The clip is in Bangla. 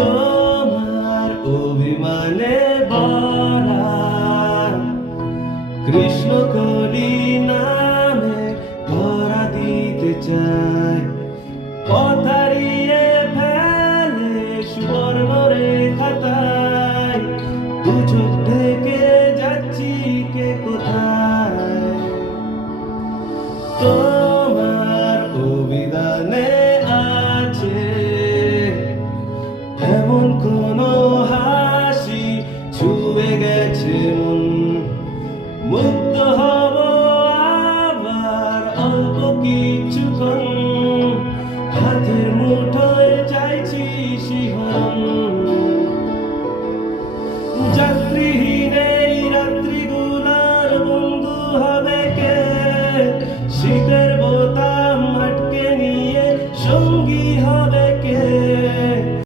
তোমার অভিমানে ভরা কৃষ্ণ কলি নামে ধরা দিতে চায়, পথারিয়ে ফেলে সুবর্ণ রেখাতায়, দু চোখ ঢেকে যাচ্ছি কে কোথায়। তোমার অভিধানে আছে এমন কোন হাসি ছুঁয়ে গেছে মন, মুগ্ধ হব আবার অল্প কিছুক্ষণ, হাতের মুঠোয় চাইছি শিহরণ।